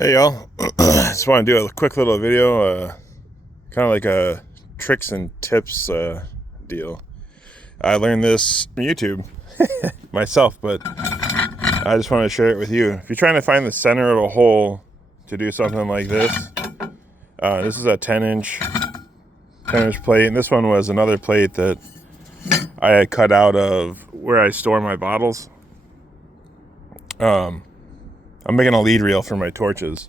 Hey y'all, just want to do a quick little video, kind of like a tricks and tips deal. I learned this from YouTube myself, but I just want to share it with you. If you're trying to find the center of a hole to do something like this, this is a 10-inch plate, and this one was another plate that I had cut out of where I store my bottles. I'm making a lead reel for my torches.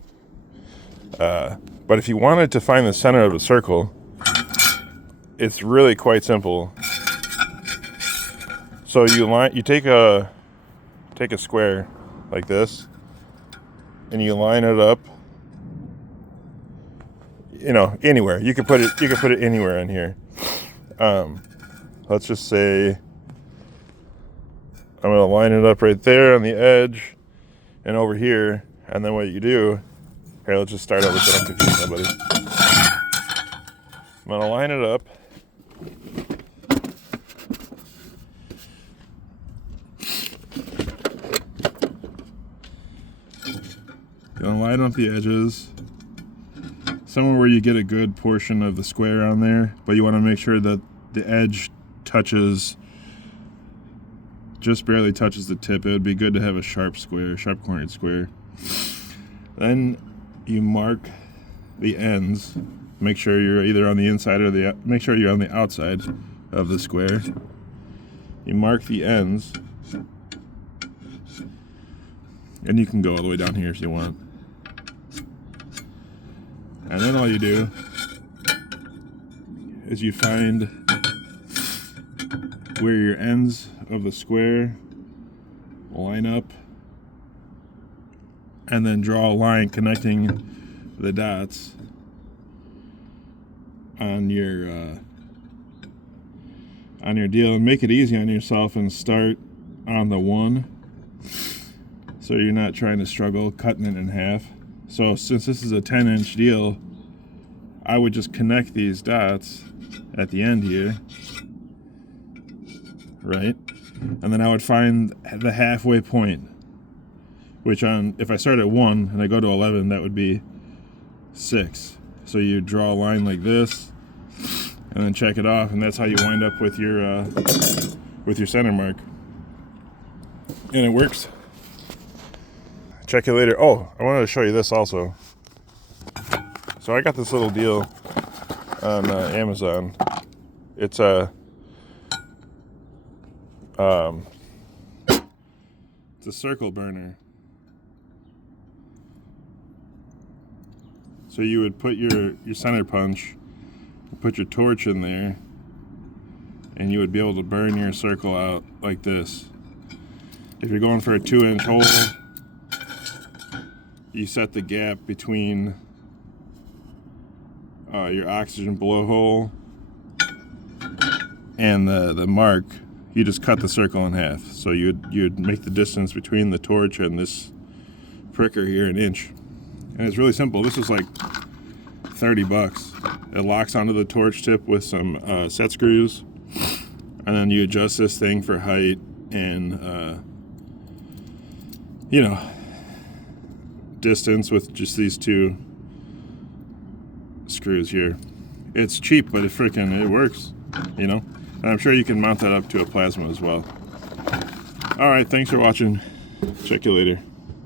But if you wanted to find the center of a circle, it's really quite simple. So you take a square like this, and you line it up. You know, anywhere. You could put it anywhere in here. Let's just say I'm gonna line it up right there on the edge and over here, and then what you do, here, let's just start over so I don't confuse nobody. I'm gonna line it up. Gonna line up the edges, somewhere where you get a good portion of the square on there, but you want to make sure that the edge touches, just barely touches the tip. It would be good to have a sharp cornered square. Then you mark the ends. Make sure you're either on the inside or make sure you're on the outside of the square. You mark the ends, and you can go all the way down here if you want. And then all you do is you find where your ends of the square line up, and then draw a line connecting the dots on your deal, and make it easy on yourself and start on the one, so you're not trying to struggle cutting it in half. So since this is a 10-inch deal, I would just connect these dots at the end here, right? And then I would find the halfway point, which if I start at 1 and I go to 11, that would be 6. So you draw a line like this, and then check it off, and that's how you wind up with your center mark. And it works. Check it later. Oh, I wanted to show you this also. So I got this little deal on Amazon. It's a circle burner. So you would put your center punch, put your torch in there, and you would be able to burn your circle out like this. If you're going for a 2-inch hole, you set the gap between your oxygen blowhole and the mark. You just cut the circle in half. So you'd make the distance between the torch and this pricker here 1 inch. And it's really simple. This is like $30. It locks onto the torch tip with some set screws, and then you adjust this thing for height and distance with just these 2 screws here. It's cheap, but it works, And I'm sure you can mount that up to a plasma as well. All right, thanks for watching. Check you later.